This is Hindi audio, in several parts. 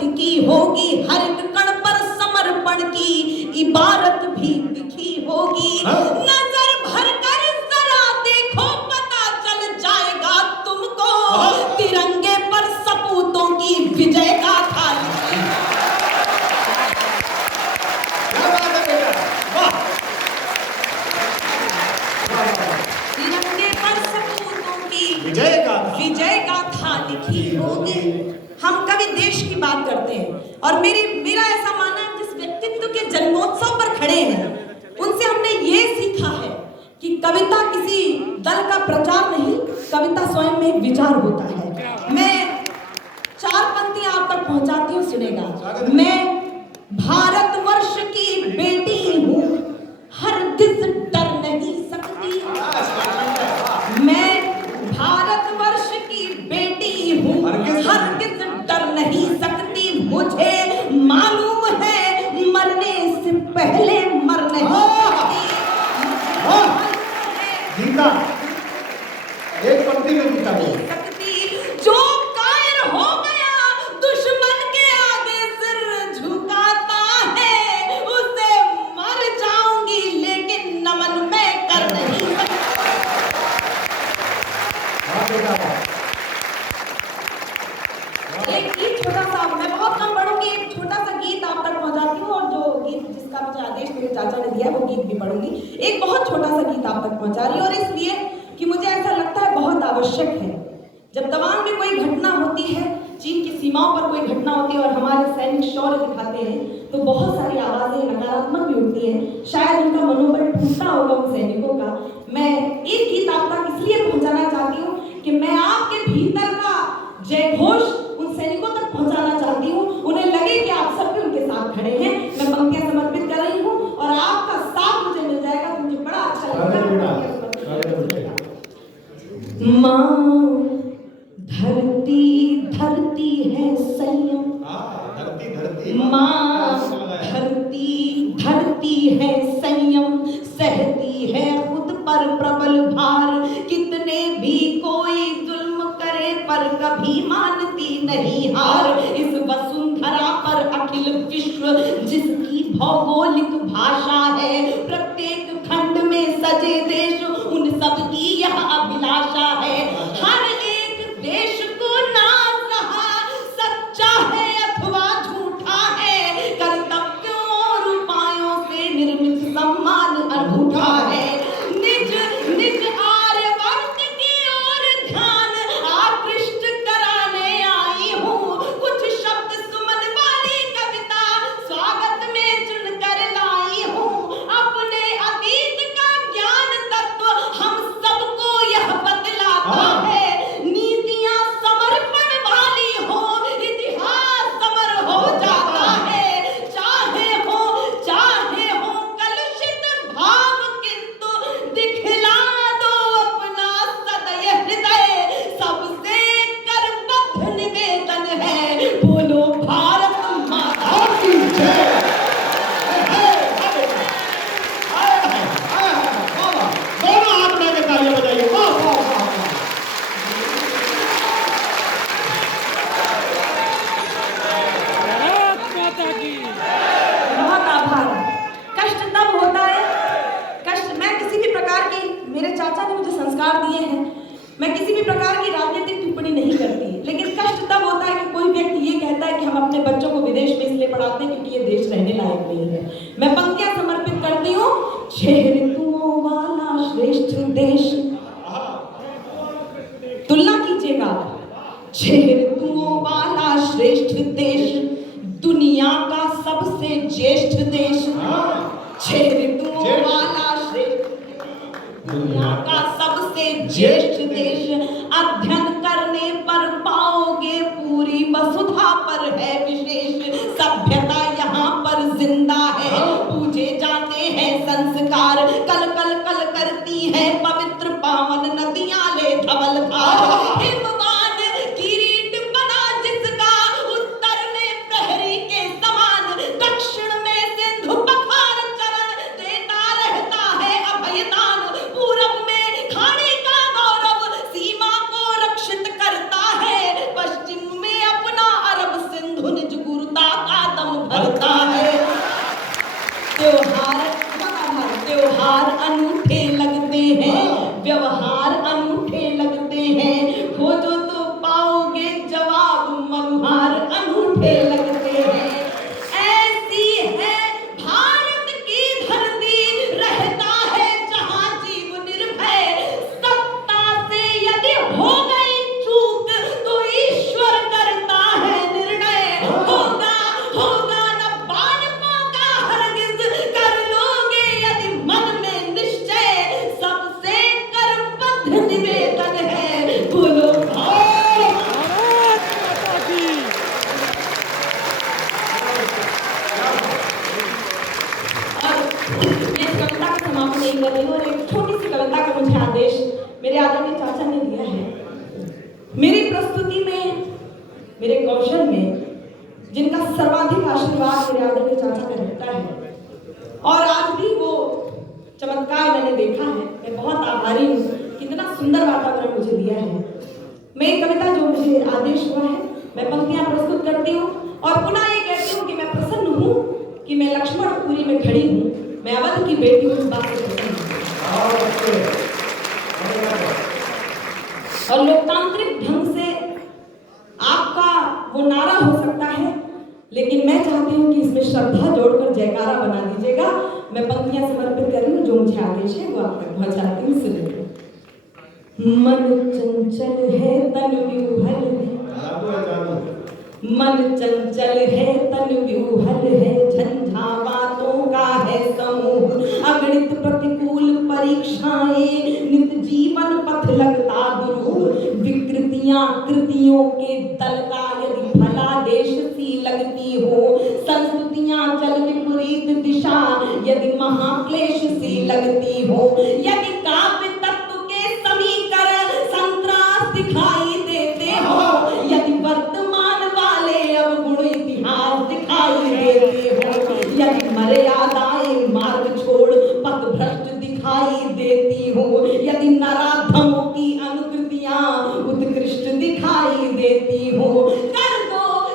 टिकी होगी, हर एक कण पर समर्पण की इबारत भी दिखी होगी। नजर भर कर जरा देखो, पता चल जाएगा तुमको, तिरंगे पर सपूतों की विजय गाथा लिखी। तिरंगे पर सपूतों की विजय गाथा लिखी होगी। हम कभी देश की बात करते हैं और मेरा ऐसा मानना है, जिस व्यक्तित्व के जन्मोत्सव पर खड़े हैं उनसे हमने ये सीखा है कि कविता किसी दल का प्रचार नहीं, कविता स्वयं में एक विचार होता है। मैं 4 पंक्तियां आप तक पहुंचाती हूँ, सुनेगा। मैं भारतवर्ष की बेटी हूँ, हरगिज डर नहीं सकती। मैं भारतवर्ष की बेटी हूँ, हरगिज डर नहीं सकती। मुझे मालूम है मरने से पहले मर नहीं सकती। गीता एक पंक्ति में गीता जो कायर हो गया दुश्मन के आगे सिर झुकाता है, उसे मर जाऊंगी लेकिन नमन मैं कर नहीं एक छोटा सा, मैं बहुत कम पढ़ूंगी, एक छोटा सा गीत आप तक पहुंचाती हूँ, और जो गीत जिसका मुझे आदेश मेरे चाचा ने दिया वो गीत भी पढ़ूंगी। एक बहुत छोटा सा गीत आप तक पहुंचा रही हूँ, और इसलिए कि मुझे ऐसा लगता है बहुत आवश्यक है। जब तवांग में कोई घटना होती है, चीन की सीमाओं पर कोई घटना होती है और हमारे सैनिक शौर्य दिखाते हैं, तो बहुत सारी आवाजें नकारात्मक भी उठती हैं, शायद उनका मनोबल टूटता होगा उन सैनिकों का। मैं एक गीत आप तक इसलिए पहुंचाना चाहती हूँ कि मैं आपके भीतर का जय घोष उन सैनिकों तक पहुंचाना चाहती हूँ, उन्हें लगे कि आप सब भी उनके साथ खड़े हैं। मैं पंक्तियां समर्पित कर रही हूँ और आपका साथ मुझे मिल जाएगा तो मुझे बड़ा अच्छा लगेगा। माँ धरती धरती है संयम, माँ धरती धरती है संयम, सहती है खुद पर प्रबल भार। कितने भी कोई जुल्म करे पर कभी मानती नहीं हार। इस वसुंधरा पर अखिल विश्व जिसकी भौगोलिक भाषा है, प्रत्येक खंड में सजे देश उन सब की यह अभिलाषा है। हर एक देश को नाज रहा सच्चा है अथवा झूठा है, कर्तव्यों और उपायों से निर्मित सम्मान अनूठा है। निज निज आर्यवर्त की ओर ध्यान आकृष्ट कराने आई हूँ, कुछ शब्द सुमन वाली कविता स्वागत में चुनकर लाई हूँ। अपने अतीत का ज्ञान तत्व हम सबको यह बतलाता है, नीतियां समर्पण वाली हो, इतिहास समर हो जाता है। चाहे हो कलुषित भाव, किंतु दिखला दो अपना सदैव हृदय, सबसे करबद्ध निवेदन है, बोलो भारत माता की जय। दोनों हाथ में के तालियां बजाइए। बहुत आभार। कष्ट तब होता है, कष्ट मैं किसी भी प्रकार की, मेरे चाचा ने मुझे संस्कार दिए हैं, मैं किसी भी प्रकार की राजनीतिक टिप्पणी नहीं करती, लेकिन कष्ट तब होता है कि कोई व्यक्ति ये कहता है कि हम अपने बच्चों को विदेश में इसलिए पढ़ाते हैं क्योंकि ये देश रहने लायक नहीं है। मैं पंक्तियां समर्पित करती हूँ। 6 ऋतुओं वाला श्रेष्ठ देश, तुलना कीजिएगा, 6 ऋतुओं वाला श्रेष्ठ देश, दुनिया का सबसे ज्येष्ठ देश। 6 ऋतुओं वाला श्रेष्ठ, दुनिया का सबसे ज्येष्ठ देश। अध्ययन करने पर पाओगे पूरी वसुधा पर है विशेष। सभ्यता यहाँ पर जिंदा है, पूजे जाते हैं संस्कार, कल कल कल करती है पवित्र पावन नदियां ले धवल धार। हिमवान किरीट बना जिसका, उत्तर में प्रहरी के समान, दक्षिण में सिंधु पखार चरण देता रहता है अभयदान, पूरब रूठे लगते हैं। ऐसी है भारत की धरती, रहता है जहां जीव निर्भय। सत्ता से यदि हो गई चूक तो ईश्वर करता है निर्णय। होगा होगा न बालकों का हरगिज, कर लोगे यदि मन में निश्चय। सबसे करबद्ध निवेदन है, बोलो भारत माता की। और मैं इस कविता का समापन नहीं कर रही हूँ, और एक छोटी सी कविता का मुझे आदेश मेरे आदरणीय चाचा ने दिया है। मेरी प्रस्तुति में, मेरे कौशल में जिनका सर्वाधिक आशीर्वाद मेरे आदरणीय चाचा का रहता है, और आज भी वो चमत्कार मैंने देखा है। मैं बहुत आभारी हूँ, कितना सुंदर वातावरण मुझे दिया है। मैं एक कविता जो मुझे आदेश हुआ है, मैं पंक्तियां प्रस्तुत करती हूँ और पुनः ये कहती हूँ कि मैं प्रसन्न हूँ कि मैं लक्ष्मणपुरी में खड़ी हूँ। मैं अवध की बेटी हूँ, इस बात से प्रसन्न हूँ। और लोकतांत्रिक ढंग से आपका वो नारा हो सकता है, लेकिन मैं चाहती हूँ कि इसमें श्रद्धा जोड़कर जयकारा बना दीजिएगा। मैं पंक्तियां समर्पित कर रही हूँ, जो मुझे आदेश है वो आप तक पहुंचाती हूँ। सुनिए। मन चंचल है तन विह्वल है, मन चंचल है तन विह्वल है। झंझावातों का है समूह, अगणित प्रतिकूल परीक्षाएं। नित जीवन पथ लगता दुरूह, विकृतियां कृतियों के दल का। यदि भला देश सी लगती हो, संस्कृतियां चल विपरीत दिशा। यदि महाक्लेश सी लगती हो, यदि काव्य तत्व के समीकरण संतरास दिखाई देते हो। यदि वर्तमान वाले अवगुण इतिहास दिखाई देते हो। यदि मर्यादाएं मार्ग छोड़ पथ भ्रष्ट दिखाई देती हो। यदि नराधमों की अनुकृतियां उत्कृष्ट दिखाई देती हो।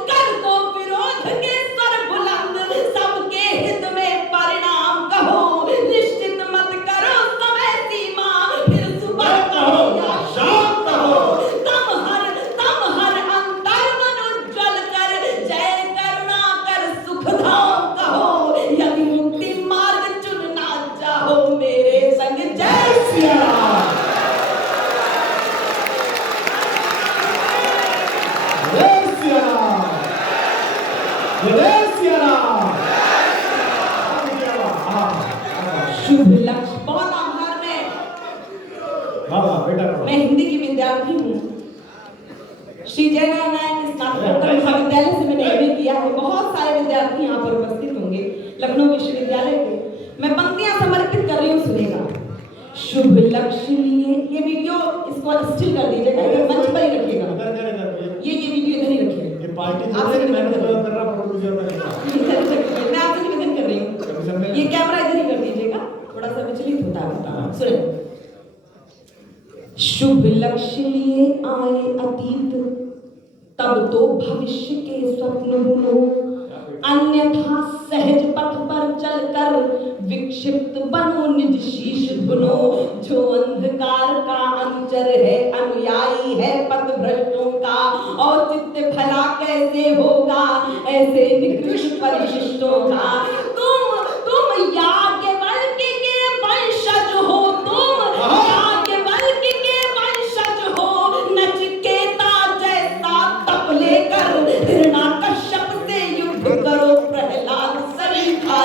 कर दो विरोध के स्वर बुलंद, सबके हित में परिणाम कहो। निश्चित मत करो समय सीमा, फिर सुबह कहो या शाम कहो। तम हर अंतर मन उज्ज्वल कर, जय करुणा कर सुख धाम कहो। यदि मुक्ति मार्ग चुनना चाहो, मेरे संग जय सिया राम। जय सिया राम, जय सिया राम। शुभ लक्ष्य। बहुत आभार। मैं हिंदी की विद्यार्थी हूँ। श्री जयनारायण स्नातकोत्तर महाविद्यालय से मैंने एमए किया है। बहुत सारे विद्यार्थी यहाँ पर उपस्थित होंगे, लखनऊ विश्वविद्यालय के। मैं पंक्तियां समर्पित कर रही हूँ, सुनेगा। शुभ लक्ष्य लिए, ये वीडियो इसको स्टिल कर दीजिएगा, ये मंच पर ही रखिएगा। ये वीडियो इधर ही रखिएगा। आपसे निवेदन कर रही हूँ, मैं आपसे निवेदन कर रही हूँ, ये कैमरा इधर ही कर दीजिएगा, थोड़ा सा विचलित होता है। सुने। शुभ लक्ष्य लिए आए अतीत, तब तो भविष्य के स्वप्न बुनो। अन्यथा सहज पथ पर चलकर विक्षिप्त बनो, निज शीश धुनो। जो अंधकार का अनुचर है, अनुयायी है पथ भ्रष्टों का। औचित्य भला कैसे होगा ऐसे निकृष्ट परिशिष्टों का। तुम याज्ञवल्क्य के वंशज हो, तुम याज्ञवल्क्य के वंशज हो। नचिकेता जैसा तप लेकर हिरण्याकश्यप से युद्ध करो, प्रहलाद सरीखा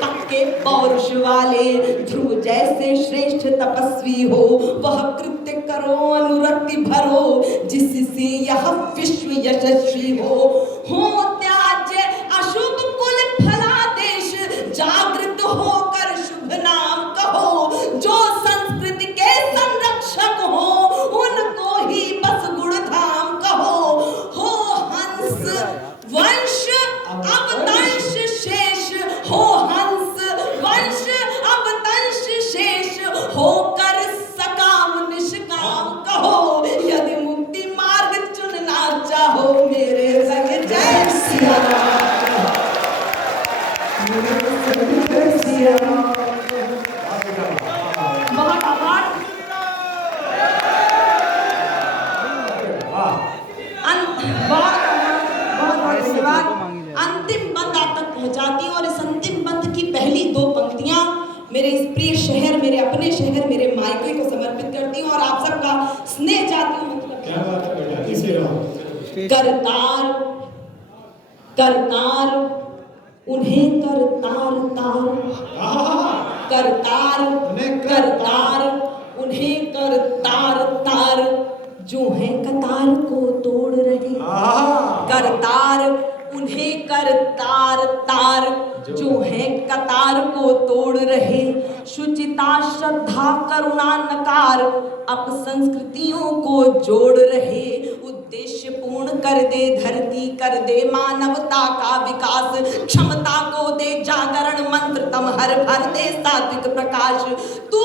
पक्के पौरुष वाले। ध्रुव जैसे श्रेष्ठ तपस्वी हो, वह कृत्य करो अनुरक्ति भरो। जिससे यह विश्व यशस्वी हो त्याज्य अशुभ कुल फलादेश। जागृत होकर शुभ नाम कहो, जो संस्कृति के संरक्षक हो उनको ही बस गुणधाम कहो। हो हंस वंश अवतंश शेष, हो हंस वंश अवतंश शेष। होकर सकाम निष्काम कहो, यदि मुक्ति मार्ग चुनना चाहो, मेरे संग जय श्री इस प्रिय शहर, मेरे अपने शहर, मेरे मायके को समर्पित करती हूँ और आप सबका स्नेह चाहती हूँ। मतलब क्या बात है बेटा, इसे रहो। करतार करतार उन्हें करतार तार, करतार करतार उन्हें करतार तार, जो है कतार को तोड़ रहे। करतार उन्हें करतार तार, जो है कतार को तोड़ रहे। शुचिता श्रद्धा करुणा नकार, अप संस्कृतियों को जोड़ रहे। उद्देश्य पूर्ण कर दे धरती, कर दे मानवता का विकास। क्षमता को दे जागरण मंत्र, तम हर भर दे सात्विक प्रकाश। तू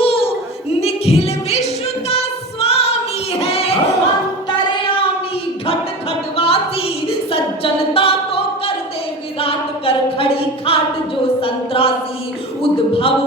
निखिल विश्व का स्वामी है, अंतर्यामी घट घटवासी। सज्जनता को कर दे विराट, कर खड़ी खाट जो संतरासी। उद्भव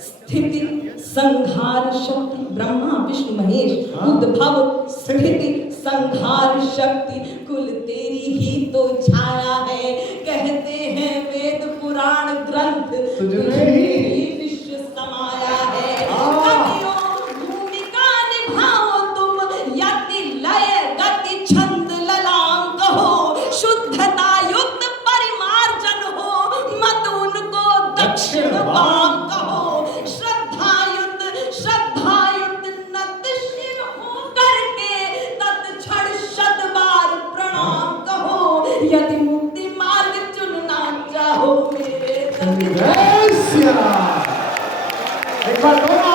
स्थिति संहार शक्ति, ब्रह्मा विष्णु महेश। उद्भव स्थिति संहार शक्ति, कुल तेरी ही तो छाया है। कहते हैं वेद पुराण ग्रंथ, तुझमें ही विश्व समाया है। कवियों भूमिका निभाओ तुम, यति लय गति छंद ललाम कहो। शुद्धता युक्त परिमार्जन हो, मत उनको दक्षिण वाम कहो। श्रद्धायुक्त नत शिव हो करके तत्क्षण शतबार प्रणाम कहो। यदि मुक्ति मार्ग चुनना चाहो मेरे एक बार दोनों